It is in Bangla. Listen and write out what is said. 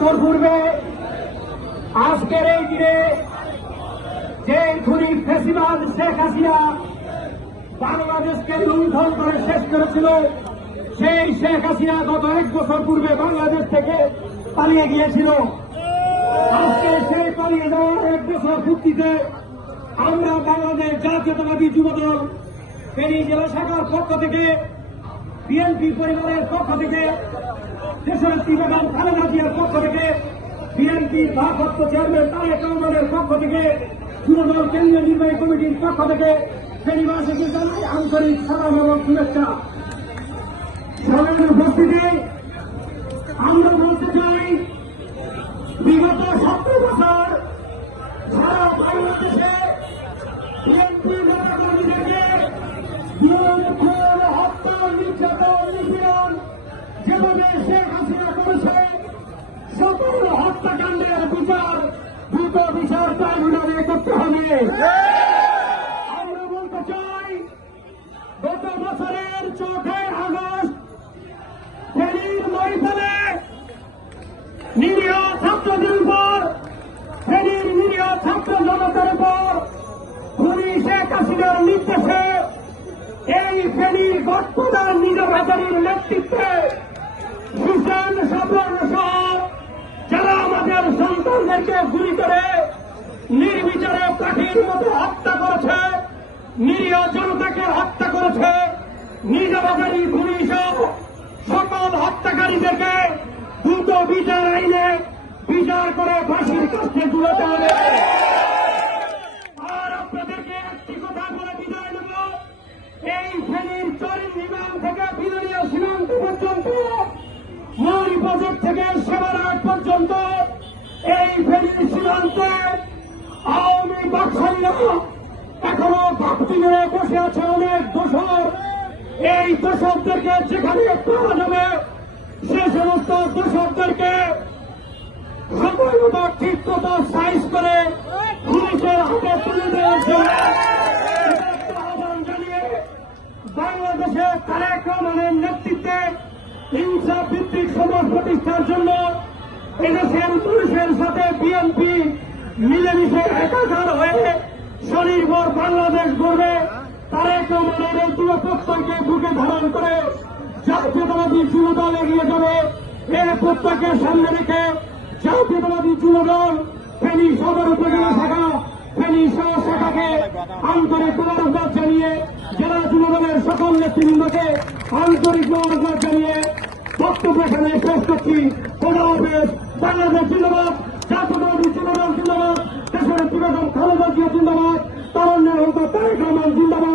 বছর পূর্বে আজকের এই দিনে যে খুনি ফ্যাসিবাদ শেখ হাসিনা বাংলাদেশকে লুণ্ঠন করে শেষ করেছিল, সেই শেখ হাসিনা গত 1 বছর পূর্বে বাংলাদেশ থেকে পালিয়ে গিয়েছিল। আজকে সেই পালিয়ে যাওয়ার 1 বছর পূর্তিতে আমরা বাংলাদেশ জাতীয়তাবাদী যুবদল ফেনী জেলা শাখার পক্ষ থেকে, বিএনপি পরিবারের পক্ষ থেকে, দেশনেত্রী বেগম খালেদা জিয়ার পক্ষ থেকে, বিএনপির ভারপ্রাপ্ত চেয়ারম্যান তারেক রহমানের পক্ষ থেকে, যুবদল কেন্দ্রীয় নির্বাহী কমিটির পক্ষ থেকে ফেনীবাসীকে জানাই আন্তরিক সালাম এবং শুভেচ্ছা। সবার উপস্থিতি আমরা বলতে চাই, বিগত 17 বছর সারা বাংলাদেশে বিএনপি নেতাকর্মীদেরকে হত্যা, নির্যাতন, নিপীড়ন যেভাবে শেখ হাসিনা করেছে, সকল হত্যাকাণ্ডের বিচার দ্রুত বিচার ট্রাইব্যুনালে করতে হবে। আমরা বলতে চাই, গত বছরের 4 আগস্ট ফেনীর ময়দানে নিরীহ ছাত্রদের উপর, ফেনীর নিরীহ ছাত্র জনতার উপর খুনি শেখ হাসিনার নির্দেশে এই ফেনীর গডফাদার নিজাম হাজারীর নেতৃত্বে সুশান স্বপন সহ যারা আমাদের সন্তানদেরকে গুলি করে নির্বিচারে পাখির মতো হত্যা করেছে, নিরীহ জনতাকে হত্যা করেছে, নিজাম হাজারী খুনি সহ সকল হত্যাকারীদেরকে দ্রুত বিচার আইনে বিচার করে ফাঁসির কাছে তুলতে হবে। আর আপনাদেরকে একটি কথা বলে বিদায় নেব, এই ফেনীর চরিন বিমান থেকে বিদলীয় সীমান্ত পর্যন্ত, মৌরি প্রজেক্ট থেকে সেবারহাট পর্যন্ত এই ফেনীর সীমান্তে আওয়ামী বাকশালীরা এখনো ভক্তি নিয়ে বসে আছে অনেক দোষর। এই দোষরদেরকে যেখানে পাওয়া যাবে সে সমস্ত দোষরদেরকে সময় মতো ঠিক মতো সাইজ করে পুলিশের হাতে তুলে দেওয়ার জন্য আহ্বান জানিয়ে বাংলাদেশে তারেক রহমানের নেতৃত্বে ইনসাফ ভিত্তিক সমাজ প্রতিষ্ঠার জন্য এদেশের পুলিশের সাথে বিএনপি মিলেমিশে একাকার হয়ে স্বনির্ভর বাংলাদেশ গড়বে। তারেক রহমানের এই দৃঢ় প্রত্যয়কে বুকে ধারণ করে জাতীয়তাবাদী যুবদল এগিয়ে যাবে। এই প্রত্যয়কে সামনে রেখে জাতীয়তাবাদী যুবদল ফেনী সদর উপজেলা শাখা, ফেনী সহ শাখাকে আন্তরিক মোবারকবাদ জানিয়ে, জেলা যুবদলের সকল নেতৃবৃন্দকে আন্তরিক মোবারকবাদ জানিয়ে বক্তব্য এখানে শেষ করছি। খোদা হাফেজ। বাংলাদেশ জিন্দাবাদ, জাতীয়তাবাদী যুবদল জিন্দাবাদ, দেশনেত্রী বেগম খালেদা জিয়া জিন্দাবাদ, তারুণ্যের হত্যা তারেক রহমান জিন্দাবাদ।